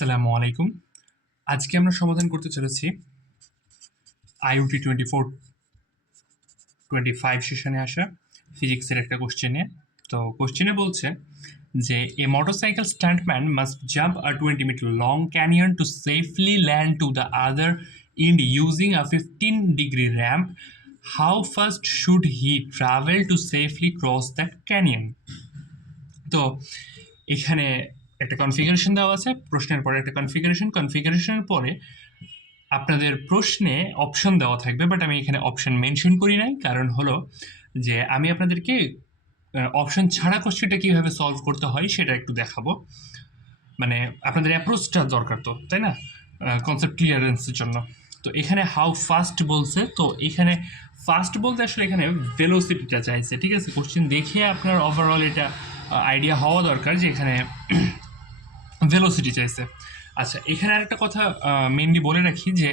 আসসালামু আলাইকুম। আজকে আমরা সমাধান করতে চলেছি আইওটি 24-25 সেশনে আসা ফিজিক্সের একটা কোশ্চেন নিয়ে। তো কোশ্চেনে বলছে যে a motorcycle stuntman must jump a 20-meter long canyon to safely land to the other end using a 15-degree ramp. How fast should he travel to safely cross that canyon? তো এখানে একটা configuration দেওয়া আছে, প্রশ্নের পরে একটা কনফিগারেশনের পরে আপনাদের প্রশ্নে অপশন দেওয়া থাকবে, বাট আমি এখানে অপশন মেনশন করি নাই। কারণ হলো যে আমি আপনাদেরকে অপশন ছাড়া কোশ্চেনটা কীভাবে সলভ করতে হয় সেটা একটু দেখাবো। মানে আপনাদের অ্যাপ্রোচটা দরকার তো, তাই না, কনসেপ্ট ক্লিয়ারেন্সের জন্য। তো এখানে হাউ ফাস্ট বলছে, তো এখানে ফাস্ট বলতে আসলে এখানে ভেলোসিটিটা চাইছে, ঠিক আছে। কোশ্চেন দেখে আপনার ওভারঅল এটা আইডিয়া হওয়া দরকার যে এখানে ভেলোসিটি চাইছে। আচ্ছা, এখানে আরেকটা কথা মেনলি বলে রাখি যে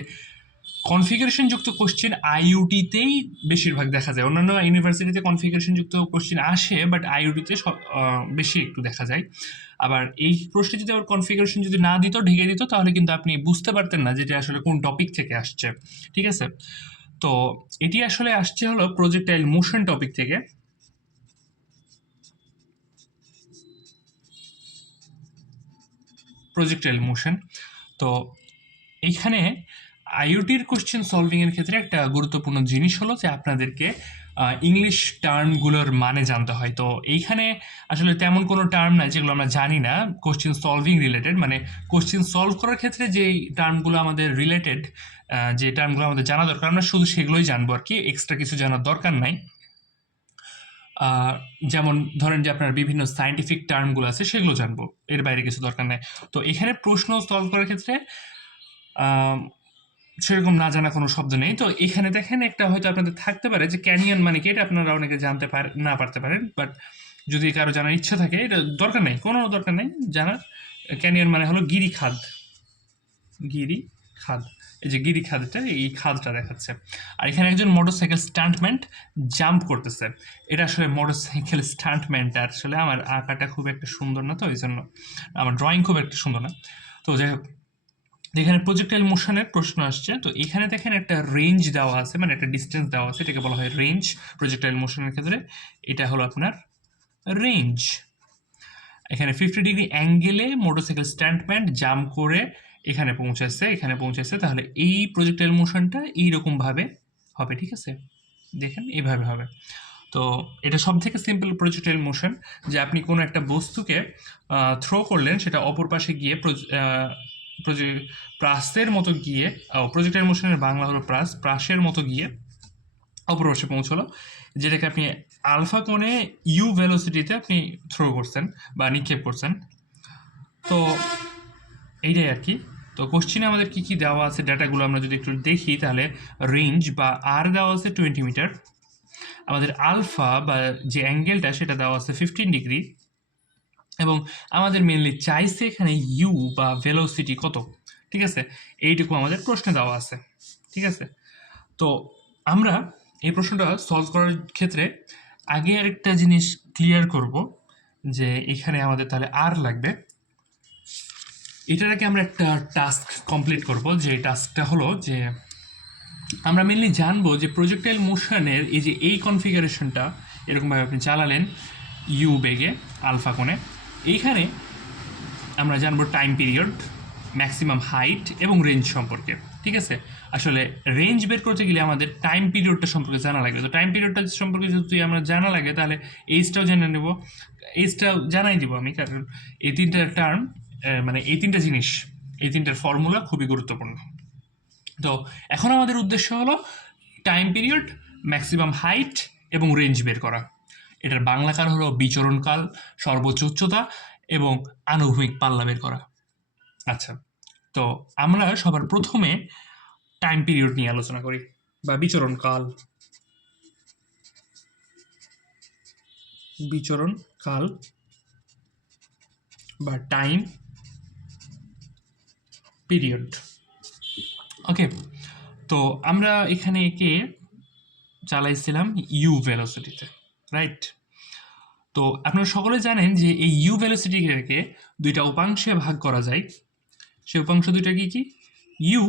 কনফিগারেশনযুক্ত কোশ্চেন আইইউটিতেই বেশিরভাগ দেখা যায়। অন্যান্য ইউনিভার্সিটিতে কনফিগারেশনযুক্ত কোশ্চেন আসে, বাট আইইউটিতে বেশি একটু দেখা যায়। আবার এই প্রশ্নে যদি আবার কনফিগারেশন যদি না দিত, ঢেকে দিত, তাহলে কিন্তু আপনি বুঝতে পারতেন না যেটা আসলে কোন টপিক থেকে আসছে, ঠিক আছে। তো এটি আসলে আসছে হলো প্রজেক্টাইল মোশন টপিক থেকে। Projectile motion. তো এইখানে আইওটির কোশ্চেন সলভিংয়ের ক্ষেত্রে একটা গুরুত্বপূর্ণ জিনিস হলো যে আপনাদেরকে ইংলিশ টার্মগুলোর মানে জানতে হয়। তো এইখানে আসলে তেমন কোনো টার্ম নাই যেগুলো আমরা জানি না কোশ্চেন সলভিং রিলেটেড। মানে কোশ্চেন সলভ করার ক্ষেত্রে যেই টার্মগুলো আমাদের রিলেটেড, যে টার্মগুলো আমাদের জানা দরকার, আমরা শুধু সেগুলোই জানবো আর কি, এক্সট্রা কিছু জানার দরকার নাই। যেমন ধরেন যে আপনার বিভিন্ন সায়েন্টিফিক টার্মগুলো আছে সেগুলো জানবো, এর বাইরে কিছু দরকার নেই। তো এখানে প্রশ্ন সলভ করার ক্ষেত্রে সেরকম না জানা কোনো শব্দ নেই। তো এখানে দেখেন একটা হয়তো আপনাদের থাকতে পারে যে ক্যানিয়ন মানে কি, এটা আপনারা অনেকে জানতে না পারতে পারেন, বাট যদি কারো জানার ইচ্ছা থাকে, এটা দরকার নেই, কোনো দরকার নেই জানার। ক্যানিয়ন মানে হলো গিরিখাদ। এই যে গিরিখাদটা, এই খাদটা দেখাচ্ছে। আর এখানে একজন মোটরসাইকেল স্টান্টম্যান জাম্প করতেছে। এটা আসলে মোটরসাইকেল স্টান্টম্যানটা আসলে আমার আঁকাটা খুব একটা সুন্দর না, তো এই জন্য আমার ড্রয়িং খুব একটা সুন্দর না। তো যাই হোক, এখানে প্রজেক্টাইল মোশনের প্রশ্ন আসছে। তো এখানে দেখেন একটা রেঞ্জ দেওয়া আছে, মানে একটা ডিস্টেন্স দেওয়া আছে, এটাকে বলা হয় রেঞ্জ প্রজেক্টাইল মোশনের ক্ষেত্রে। এটা হলো আপনার রেঞ্জ। এখানে 50 ডিগ্রি অ্যাঙ্গেলে মোটরসাইকেল স্ট্যান্ডম্যান জাম্প করে এখানে পৌঁছাচ্ছে। তাহলে এই প্রজেক্টাইল মোশনটা এইরকমভাবে হবে, ঠিক আছে। দেখেন এইভাবে হবে। তো এটা সব থেকে সিম্পল প্রজেক্টাইল মোশন, যে আপনি কোনো একটা বস্তুকে থ্রো করলেন, সেটা অপর পাশে গিয়ে প্রাসের মতো গিয়ে, প্রজেক্টাইল মোশনের বাংলা হলো প্রাসের মতো গিয়ে অপর পাশে পৌঁছলো, যেটাকে আপনি আলফা কোণে ইউ ভেলোসিটিতে আপনি থ্রো করছেন বা নিক্ষেপ করছেন। তো এইটাই আর কি। তো কোশ্চিনে আমাদের কি কি দেওয়া আছে ডাটাগুলো আমরা যদি একটু দেখি, তাহলে রেঞ্জ বা আর দেওয়া আছে 20 মিটার, আমাদের আলফা বা যে অ্যাঙ্গেলটা সেটা দেওয়া আছে 15 ডিগ্রি, এবং আমাদের মেনলি চাইছে এখানে ইউ বা ভেলোসিটি কত, ঠিক আছে। এইটুকু আমাদের প্রশ্নে দেওয়া আছে, ঠিক আছে। তো আমরা এই প্রশ্নটা সলভ করার ক্ষেত্রে আগে আরেকটা জিনিস ক্লিয়ার করব, যে এখানে আমাদের তাহলে আর লাগবে। এটার আগে আমরা একটা টাস্ক কমপ্লিট করব, যে টাস্কটা হলো যে আমরা মেনলি জানবো যে প্রজেক্টাইল মোশনের এই কনফিগারেশনটা এরকমভাবে আপনি চালালেন ইউ বেগে আলফা কোণে। এইখানে আমরা জানবো টাইম পিরিয়ড, ম্যাক্সিমাম হাইট এবং রেঞ্জ সম্পর্কে, ঠিক আছে। আসলে রেঞ্জ বের করতে গেলে আমাদের টাইম পিরিয়ডটা সম্পর্কে জানা লাগবে। তো টাইম পিরিয়ডটা সম্পর্কে যদি আমরা জানা লাগে, তাহলে এইজটাও জেনে নেব, এইজটাও জানাই দিব আমি, কারণ এই তিনটা টার্ম, মানে এই তিনটা জিনিস, এই তিনটার ফর্মুলা খুবই গুরুত্বপূর্ণ। তো এখন আমাদের উদ্দেশ্য হলো টাইম পিরিয়ড, ম্যাক্সিমাম হাইট এবং রেঞ্জ বের করা। এটার বাংলাকার হলো বিচরণকাল, সর্বোচ্চ উচ্চতা এবং আনুভূমিক পাল্লা বের করা। আচ্ছা, তো আমরা সবার প্রথমে টাইম পিরিয়ড নিয়ে আলোচনা করি, বা বিচরণকাল বা টাইম পিরিয়ড। ওকে, তো আমরা এখানে একে চালাইছিলাম ইউ ভেলোসিটিতে, রাইট। তো আপনারা সকলে জানেন যে এই ইউ ভেলোসিটিকে দুইটা উপাংশে ভাগ করা যায়, সেই উপাংশ দুইটা কি ইউ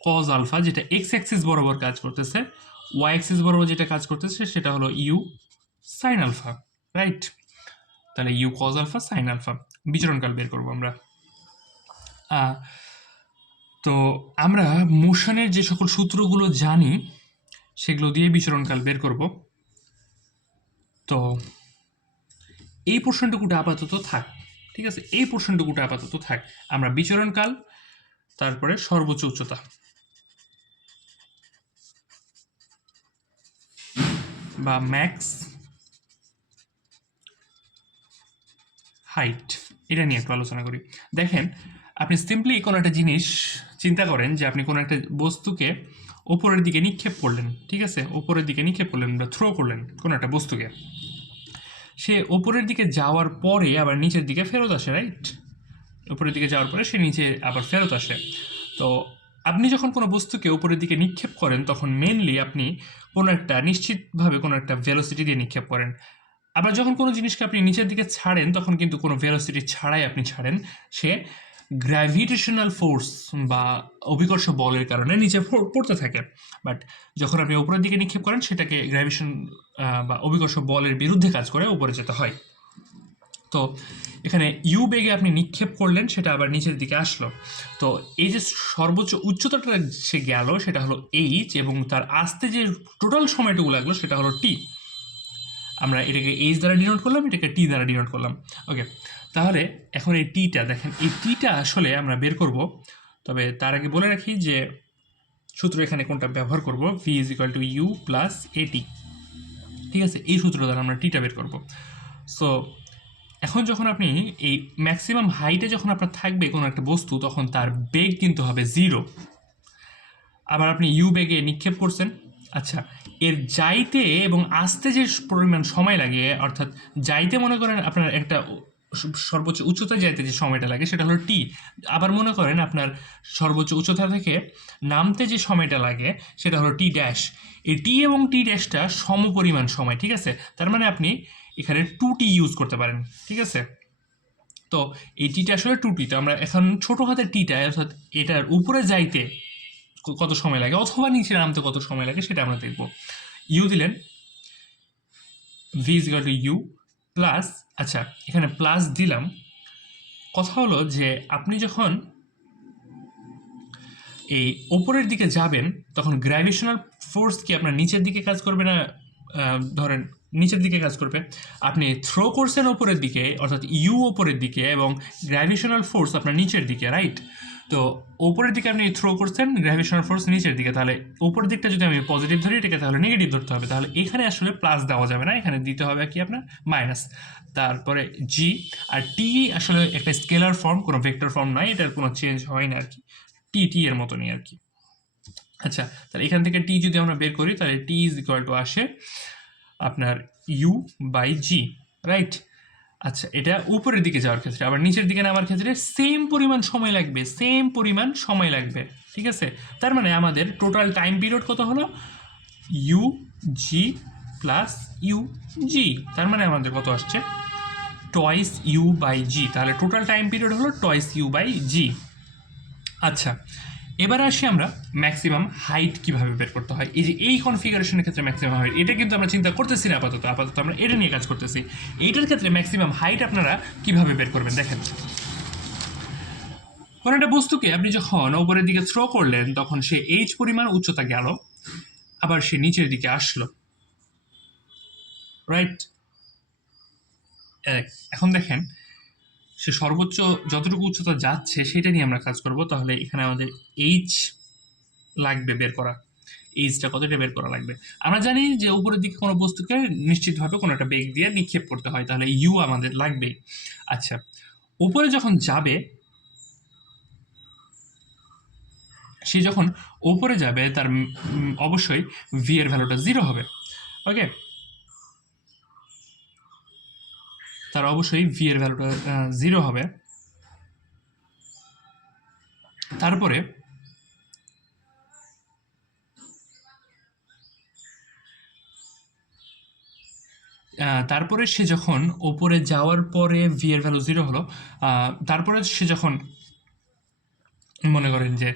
কজ আলফা, যেটা এক্স অ্যাক্সিস বরাবর কাজ করতেছে, ওয়াই অ্যাক্সিস বরাবর যেটা কাজ করতেছে সেটা হলো ইউ সাইন আলফা, রাইট? তাহলে u cos alpha sine alpha, বিচরণকাল বের করবো আমরা। তো আমরা মোশনের যে সকল সূত্রগুলো জানি সেগুলো দিয়ে বিচরণকাল বের করব। তো এই পোর্শনটুকুটা আপাতত থাক, ঠিক আছে? এই পোর্শনটুকুটা আপাতত থাক। আমরা বিচরণকাল, তারপরে সর্বোচ্চ উচ্চতা বা ম্যাক্স হাইট, এটা নিয়ে একটু আলোচনা করি। দেখেন, আপনি সিম্পলি কোনো একটা জিনিস চিন্তা করেন যে আপনি কোনো একটা বস্তুকে ওপরের দিকে নিক্ষেপ করলেন, ঠিক আছে? ওপরের দিকে নিক্ষেপ করলেন বা থ্রো করলেন কোনো একটা বস্তুকে, সে ওপরের দিকে যাওয়ার পরে আবার নিচের দিকে ফেরত আসে, রাইট? উপরের দিকে যাওয়ার পরে সে নিচে আবার ফেরত আসে। তো আপনি যখন কোনো বস্তুকে উপরের দিকে নিক্ষেপ করেন তখন মেনলি আপনি কোনো একটা নিশ্চিতভাবে কোনো একটা ভেলোসিটি দিয়ে নিক্ষেপ করেন। আবার যখন কোনো জিনিসকে আপনি নিচের দিকে ছাড়েন তখন কিন্তু কোনো ভেলোসিটি ছাড়াই আপনি ছাড়েন, সে গ্র্যাভিটেশনাল ফোর্স বা অভিকর্ষ বলের কারণে নিচে পড়তে থাকে। বাট যখন আপনি উপরের দিকে নিক্ষেপ করেন সেটাকে গ্র্যাভিটেশন বা অভিকর্ষ বলের বিরুদ্ধে কাজ করে উপরে যেতে হয়। তো এখানে ইউ বেগে আপনি নিক্ষেপ করলেন, সেটা আবার নিচের দিকে আসলো। তো এই যে সর্বোচ্চ উচ্চতাটা সে গেল সেটা হলো এইচ, এবং তার আসতে যে টোটাল সময়টুকু লাগলো সেটা হলো টি। আমরা এটাকে এইচ দ্বারা ডিনোট করলাম, এটাকে টি দ্বারা ডিনোট করলাম। ওকে, তাহলে এখন এই টিটা দেখেন, এই টিটা আসলে আমরা বের করব, তবে তার আগে বলে রাখি যে সূত্র এখানে কোনটা ব্যবহার করব, V is equal to U plus A T, ঠিক আছে? এই সূত্র দ্বারা আমরা টিটা বের করব। সো এখন যখন আপনি এই ম্যাক্সিমাম হাইটে যখন আপনার থাকবে কোনো একটা বস্তু, তখন তার বেগ কিন্তু হবে 0। আবার আপনি ইউ বেগে নিক্ষেপ করছেন, আচ্ছা, এর যাইতে এবং আসতে যে পরিমাণ সময় লাগে, অর্থাৎ যাইতে মনে করেন আপনার একটা সর্বোচ্চ উচ্চতায় যাইতে যে সময়টা লাগে সেটা হলো টি। আবার মনে করেন আপনার সর্বোচ্চ উচ্চতা থেকে নামতে যে সময়টা লাগে সেটা হলো টি ড্যাশ। এই টি এবং টি ড্যাশটা সমপরিমাণ সময়, ঠিক আছে? তার মানে আপনি এখানে 2t ইউজ করতে পারেন, ঠিক আছে? তো এই টিটা আসলে 2t। তো আমরা এখন ছোট হাতের টিটা, অর্থাৎ এটার উপরে যাইতে কত সময় লাগে অথবা নিচে নামতে কত সময় লাগে সেটা আমরা দেখব। ইউ দিলেন, V is equal to U plus, আচ্ছা এখানে প্লাস দিলাম। কথা হলো যে আপনি যখন এই ওপরের দিকে যাবেন তখন গ্র্যাভিটেশনাল ফোর্স কি আপনার নিচের দিকে কাজ করবে না? ধরেন নিচের দিকে কাজ করবে। আপনি থ্রো করছেন ওপরের দিকে, অর্থাৎ ইউ ওপরের দিকে, এবং গ্র্যাভিটেশনাল ফোর্স আপনার নিচের দিকে, রাইট? তো ওপরের দিকে আপনি থ্রো করছেন, গ্র্যাভিটেশনাল ফোর্স নিচের দিকে, তাহলে ওপরের দিকটা যদি আমি পজিটিভ ধরি এটাকে, তাহলে নেগেটিভ ধরতে হবে। তাহলে এখানে আসলে প্লাস দেওয়া যাবে না, এখানে দিতে হবে কি আপনার মাইনাস। তারপরে জি, আর টি আসলে একটা স্কেলার ফর্ম, কোনো ভেক্টর ফর্ম নয়, এটার কোনো চেঞ্জ হয় না আর কি, টি এর মতনই আর কি। আচ্ছা, তাহলে এখান থেকে টি যদি আমরা বের করি তাহলে টি ইজ ইকুয়াল টু আসে আপনার ইউ বাই জি, রাইট? আচ্ছা, এটা উপরের দিকে যাওয়ার ক্ষেত্রে, আবার নিচের দিকে নামার ক্ষেত্রে সেম পরিমাণ সময় লাগবে, সেম পরিমাণ সময় লাগবে, ঠিক আছে? তার মানে আমাদের টোটাল টাইম পিরিয়ড কত হলো? ইউ জি প্লাস ইউ জি, তার মানে আমাদের কত আসছে? টয়েস ইউ বাই জি। তাহলে টোটাল টাইম পিরিয়ড হলো টয়েস ইউ বাই জি। আচ্ছা, এবার আসি আমরা ম্যাক্সিমাম হাইট কিভাবে বের করতে হয়। এই যে এই কনফিগারেশনের ক্ষেত্রে ম্যাক্সিমাম হাইট, এটা কিন্তু আমরা চিন্তা করতেছি না আপাতত আমরা এটা নিয়ে কাজ করতেছি। এইটার ক্ষেত্রে ম্যাক্সিমাম হাইট আপনারা কিভাবে বের করবেন দেখেন। কোনো একটা বস্তুকে আপনি যখন ওপরের দিকে থ্রো করলেন তখন সে এইচ পরিমাণ উচ্চতা গেল, আবার সে নিচের দিকে আসলো, রাইট? এখন দেখেন সে সর্বোচ্চ যতটুকু উচ্চতা যাচ্ছে সেটা নিয়ে আমরা কাজ করব। তাহলে এখানে আমাদের এইচ লাগবে বের করা, এইচটা কতটা বের করা লাগবে। আমরা জানি যে উপরের দিকে কোনো বস্তুকে নিশ্চিতভাবে কোনো একটা বেগ দিয়ে নিক্ষেপ করতে হয়, তাহলে ইউ আমাদের লাগবে। আচ্ছা, উপরে যখন যাবে, সে যখন উপরে যাবে তার অবশ্যই ভি এর ভ্যালুটা 0 হবে। ওকে, তার অবশ্যই ভি এর ভ্যালুটা 0 হবে। তারপরে তারপরে সে যখন ওপরে যাওয়ার পরে ভি এর ভ্যালু 0 হলো, তারপরে সে যখন মনে করেন যে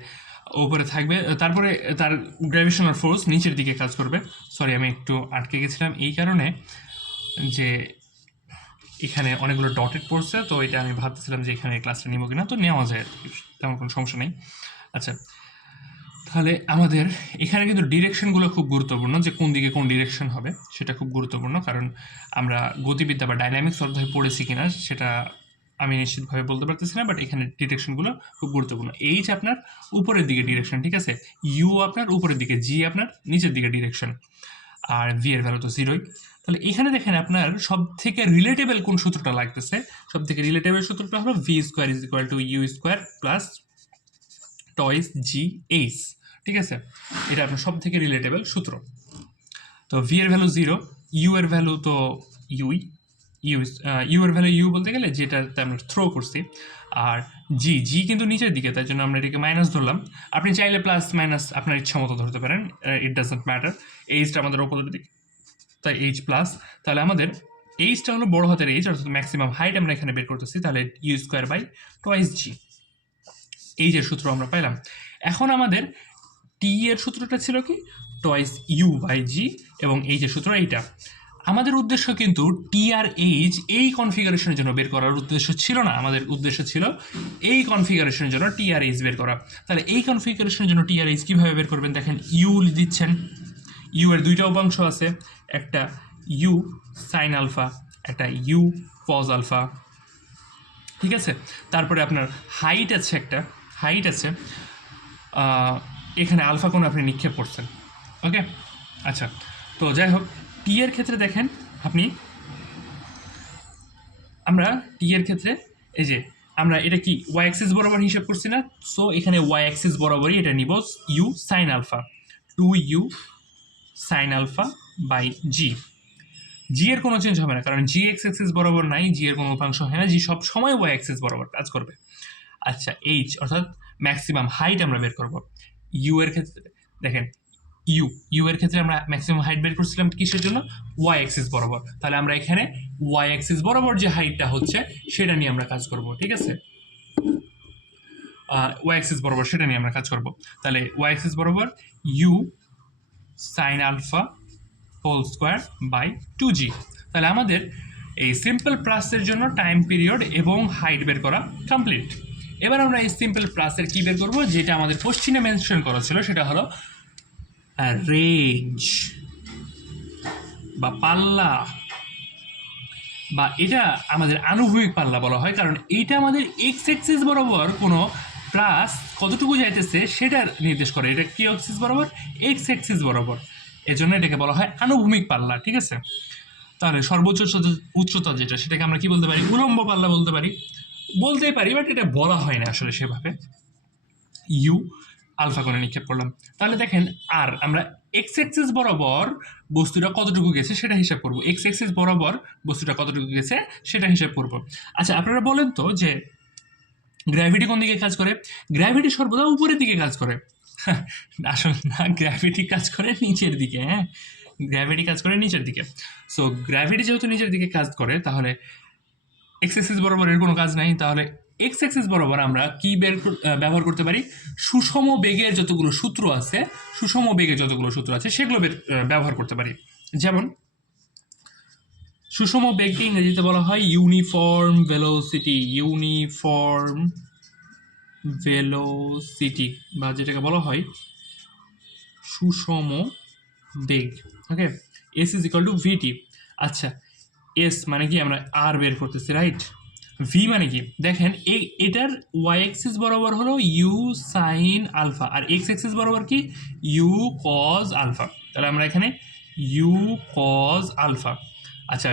উপরে থাকবে, তারপরে তার গ্র্যাভিটেশনাল ফোর্স নিচের দিকে কাজ করবে। সরি, আমি একটু আটকে গেছিলাম এই কারণে যে এখানে অনেকগুলো ডটেড পড়ছে, তো এটা আমি ভাবতেছিলাম যে এখানে ক্লাসটা নিব কিনা, তো নেওয়া যায় আর কি, তেমন কোনো সমস্যা নেই। আচ্ছা, তাহলে আমাদের এখানে কিন্তু ডিরেকশনগুলো খুব গুরুত্বপূর্ণ, যে কোন দিকে কোন ডিরেকশন হবে সেটা খুব গুরুত্বপূর্ণ, কারণ আমরা গতিবিদ্যা বা ডাইনামিক্স অধ্যায় পড়েছি কিনা সেটা আমি নিশ্চিতভাবে বলতে পারতেছি না, বাট এখানে ডিরেকশনগুলো খুব গুরুত্বপূর্ণ। এইচ আপনার উপরের দিকে ডিরেকশন, ঠিক আছে, ইউ আপনার উপরের দিকে, জি আপনার নিচের দিকে ডিরেকশন, আর ভি এর ভ্যালু তো জিরোই। তাহলে এখানে দেখেন আপনার সব থেকে রিলেটেবল কোন সূত্রটা লাগতেছে, সব থেকে রিলেটেবল সূত্রটা হলো V square is equal to U square plus twice G H, ঠিক আছে, এটা আপনার সব থেকে রিলেটেবল সূত্র। তো ভি এর ভ্যালু জিরো, ইউ এর ভ্যালু তো ইউই, ইউ এর ভ্যালু ইউ বলতে গেলে যেটাতে আমরা থ্রো করছি, আর জি জি কিন্তু নিচের দিকে, তাই জন্য আমরা এটাকে মাইনাস ধরলাম। আপনি চাইলে প্লাস মাইনাস আপনার ইচ্ছা মতো ধরতে পারেন, ইট ডাজন্ট ম্যাটার। এইচটা আমাদের উপরের দিকে, তাই এইচ প্লাস। তাহলে আমাদের এইচটা হলো বড় হাতের এইচ, অর্থাৎ ম্যাক্সিমাম হাইট আমরা এখানে বের করতেছি, তাহলে ইউ স্কোয়ার বাই টয়েস জি, এই যে সূত্র আমরা পাইলাম। এখন আমাদের টি এর সূত্রটা ছিল কি, টয়েস ইউ বাই জি, এবং এই যে সূত্র এইটা। আমাদের উদ্দেশ্য কিন্তু টি আর এইচ এই কনফিগারেশনের জন্য বের করার উদ্দেশ্য ছিল না, আমাদের উদ্দেশ্য ছিল এই কনফিগারেশনের জন্য টি আর এইচ বের করা। তাহলে এই কনফিগারেশনের জন্য টি আর এইচ কীভাবে বের করবেন, দেখেন ইউ দিচ্ছেন, ইউ এর দুইটা উপাংশ আছে, একটা ইউ সাইন আলফা, একটা ইউ কজ আলফা, ঠিক আছে। তারপরে আপনার হাইট আছে, একটা হাইট আছে, এখানে আলফা কোণ আপনি নিক্ষেপ করছেন, ওকে। আচ্ছা, তো যাই হোক, টি এর ক্ষেত্রে দেখেন আপনি, আমরা টি এর ক্ষেত্রে এই যে আমরা এটা কি ওয়াই অ্যাক্সিস বরাবর হিসাব করছি না, সো এখানে ওয়াই অ্যাক্সিস বরাবরই এটা নিব, u sine alpha, two u sine alpha by g. G এর কোনো চেঞ্জ হবে না, কারণ জি এক্স অ্যাক্সিস বরাবর নাই, জি এর কোনো উপাংশ হয় না, জি সব সময় ওয়াই অ্যাক্সিস বরাবর কাজ করবে। আচ্ছা, এইচ অর্থাৎ ম্যাক্সিমাম হাইট আমরা বের করব। ইউ এর ক্ষেত্রে দেখেন, ইউ এর ক্ষেত্রে আমরা ম্যাক্সিমাম হাইট বের করছিলাম কিসের জন্য, ওয়াই অ্যাক্সিস বরাবর। তাহলে আমরা এখানে ওয়াই অ্যাক্সিস বরাবর যে হাইটটা হচ্ছে সেটা নিয়ে আমরা কাজ করব, ঠিক আছে, ওয়াই অ্যাক্সিস বরাবর সেটা নিয়ে আমরা কাজ করব। তাহলে ওয়াই অ্যাক্সিস বরাবর u sine alpha whole square by two g. তাহলে আমাদের এই সিম্পল প্লাসের জন্য টাইম পিরিয়ড এবং হাইট বের করা কমপ্লিট। এবার আমরা এই সিম্পল প্লাসের কি বের করবো, যেটা আমাদের কোশ্চিনে মেনশন করা ছিল, সেটা হলো রেঞ্জ বা পাল্লা, বা এটা আমাদের আনুভূমিক পাল্লা বলা হয়, কারণ এইটা আমাদের এক্স অ্যাক্সিস বরাবর কোনো প্লাস কতটুকু যাইতেছে সেটা নির্দেশ করে। এটা কি অ্যাক্সিস বরাবর, এক্স অ্যাক্সিস বরাবর, এজন্য এটাকে বলা হয় আনুভূমিক পাল্লা, ঠিক আছে। তাহলে সর্বোচ্চ উচ্চতা যেটা, সেটাকে আমরা কি বলতে পারি, উলম্ব পাল্লা বলতে পারি, বলতেই পারি, বাট এটা বলা হয় না আসলে সেভাবে। ইউ আলফা করে নিক্ষেপ করলাম। তাহলে দেখেন, আর আমরা এক্স অ্যাক্সিস বরাবর বস্তুটা কতটুকু গেছে সেটা হিসাব করব, এক্স অ্যাক্সিস বরাবর বস্তুটা কতটুকু গেছে সেটা হিসাব করব। আচ্ছা, আপনারা বলেন তো যে গ্র্যাভিটি কোন দিকে কাজ করে, গ্র্যাভিটি সর্বদা উপরের দিকে কাজ করে। আসলে না, গ্র্যাভিটি কাজ করে নিচের দিকে, হ্যাঁ, গ্র্যাভিটি কাজ করে নিচের দিকে। সো গ্র্যাভিটি যেহেতু নিচের দিকে কাজ করে, তাহলে এক্স অ্যাক্সিস বরাবর এর কোনো কাজ নাই। তাহলে এক্স অ্যাক্সিস বরাবর আমরা কি ব্যবহার করতে পারি, সুষম বেগের যতগুলো সূত্র আছে, সুষম বেগের যতগুলো সূত্র আছে সেগুলো ব্যবহার করতে পারি। যেমন সুষম বেগকে ইংরেজিতে বলা হয় ইউনিফর্ম ভেলোসিটি, ইউনিফর্ম ভেলোসিটি, বা যেটাকে বলা হয় সুষম বেগ, ওকে। এস ইজ ইকুয়াল টু ভিটি। আচ্ছা, এস মানে কি, আমরা আর বের করতেছি, রাইট। ভি মানে কি, দেখেন এটার ওয়াই অ্যাক্সিস বরাবর হলো ইউ সাইন আলফা, আর এক্স অ্যাক্সিস বরাবর কি, ইউ কজ আলফা। তাহলে আমরা এখানে ইউ কজ আলফা। আচ্ছা,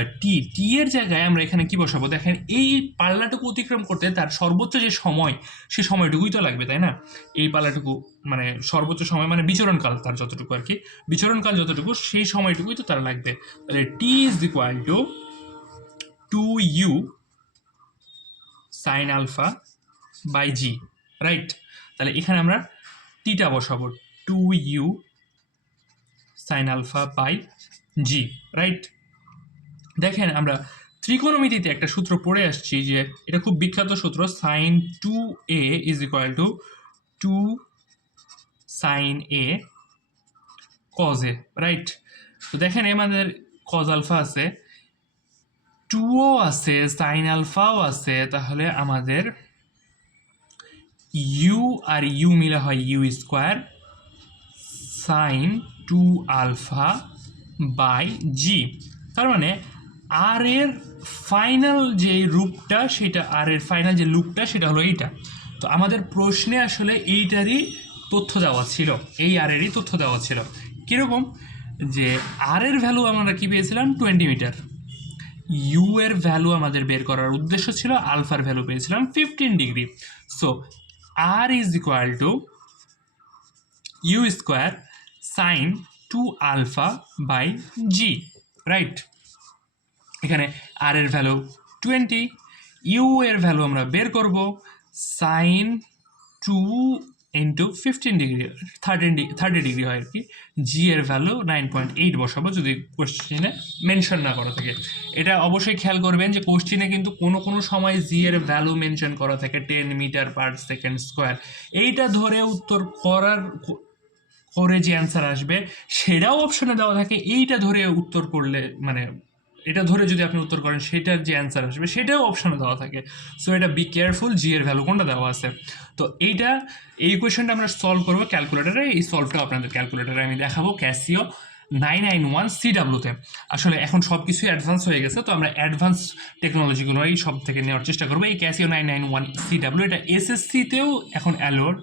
টি এর জায়গায় আমরা এখানে কি বসাবো, দেখেন এই পাল্লাটুকু অতিক্রম করতে তার সর্বোচ্চ যে সময়, সে সময়টুকুই তো লাগবে, তাই না। এই পাল্লাটুকু মানে সর্বোচ্চ সময় মানে বিচরণকাল তার যতটুকু আর কি, বিচরণকাল যতটুকু সেই সময়টুকুই তো তার লাগবে। তাহলে t is equal to 2u sine alpha by G, right. তাহলে এখানে আমরা টিটা বসাবো, 2u sine alpha by G, right. দেখেন, আমরা ত্রিকোণমিতিতে একটা সূত্র পড়ে আসছি, যে এটা খুব বিখ্যাত সূত্র, sine 2a is equal to 2 sin a cos a, right? তো দেখেন আমাদের cos আলফা আছে, 2ও আছে, sin আলফাও আছে, তাহলে আমাদের u আর u মিলে হয় u square sin 2 alpha by g. তার মানে আর এর ফাইনাল যে রূপটা সেটা, আর এর ফাইনাল যে লুপটা সেটা হলো এইটা। তো আমাদের প্রশ্নে আসলে এইটারই তথ্য দেওয়া ছিল, এই আর এরই তথ্য দেওয়া ছিল। কীরকম, যে আর এর ভ্যালু আমরা কি পেয়েছিলাম 20 মিটার, ইউ এর ভ্যালু আমাদের বের করার উদ্দেশ্য ছিল, আলফার ভ্যালু পেয়েছিলাম 15 degree. So R is equal to U square sine 2 alpha by G, right? এখানে আর এর ভ্যালু 20, ইউ এর ভ্যালু আমরা বের করব সাইন 2 ইন্টু 15 ডিগ্রি, 30 ডিগ্রি হয় আর কি। জি এর ভ্যালু 9.8 বসাবো যদি কোশ্চেনে মেনশন না করা থাকে। এটা অবশ্যই খেয়াল করবেন যে কোশ্চেনে কিন্তু কোনো সময় জি এর ভ্যালু মেনশন করা থাকে 10 মিটার পার সেকেন্ড স্কোয়ার। এইটা ধরে উত্তর করে যে অ্যান্সার আসবে সেটাও অপশনে দেওয়া থাকে, এইটা ধরে উত্তর করলে মানে এটা ধরে যদি আপনি উত্তর করেন সেটার যে অ্যান্সার আসবে সেটাও অপশনে দেওয়া থাকে। সো এটা বি কেয়ারফুল, জি এর ভ্যালু কোনটা দেওয়া আছে। তো এই ইকুয়েশনটা আমরা সলভ করবো ক্যালকুলেটারে। এই সলভটা আপনাদের ক্যালকুলেটারে আমি দেখাবো ক্যাসিও 991 CW-তে। আসলে এখন সব কিছুই অ্যাডভান্স হয়ে গেছে, তো আমরা অ্যাডভান্স টেকনোলজিগুলোই সব থেকে নেওয়ার চেষ্টা করবো। এই ক্যাসিও 991 CW এটা SSC-তেও এখন অ্যালোর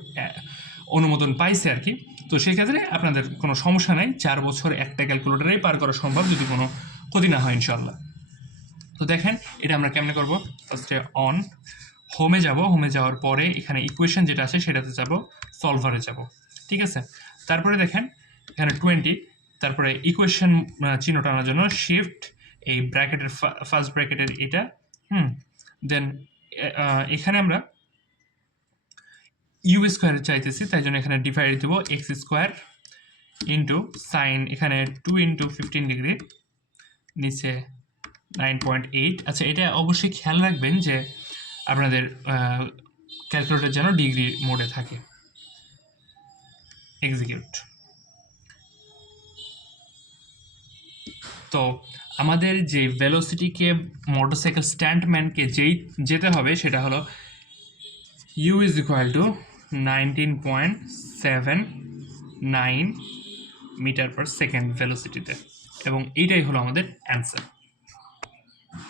অনুমোদন পাইছে আর কি। তো সেই ক্ষেত্রে আপনাদের কোনো সমস্যা নেই, 4 বছর একটা ক্যালকুলেটারেই পার করা সম্ভব যদি কোনো ক্ষতি না হয় ইনশাল্লাহ। তো দেখেন এটা আমরা কেমনে করব। ফার্স্টে অন হোমে যাব, হোমে যাওয়ার পরে এখানে ইকুয়েশন যেটা আছে সেটাতে যাব, সলভারে যাব, ঠিক আছে? তারপরে দেখেন এখানে 20, তারপরে ইকুয়েশন চিহ্ন টানার জন্য শিফট, এই ব্র্যাকেটের ফার্স্ট ব্র্যাকেটের এটা, দেন এখানে আমরা ইউ স্কোয়ার চাইতেছি, তাই জন্য এখানে ডিভাইড দেবো এক্স স্কোয়ার ইন্টু সাইন, এখানে 2 ইন্টু 15 ডিগ্রি, নিচে 9.8। আচ্ছা, এটা অবশ্যই খেয়াল রাখবেন যে আপনাদের ক্যালকুলেটর যেন ডিগ্রি মোডে থাকে। এক্সিকিউট। তো আমাদের যে ভেলোসিটিকে মোটরসাইকেল স্ট্যান্ডম্যানকে যেতে হবে সেটা হলো u is equal to 19.79 metre per second ভেলোসিটিতে, এবং এইটাই হলো আমাদের অ্যান্সার।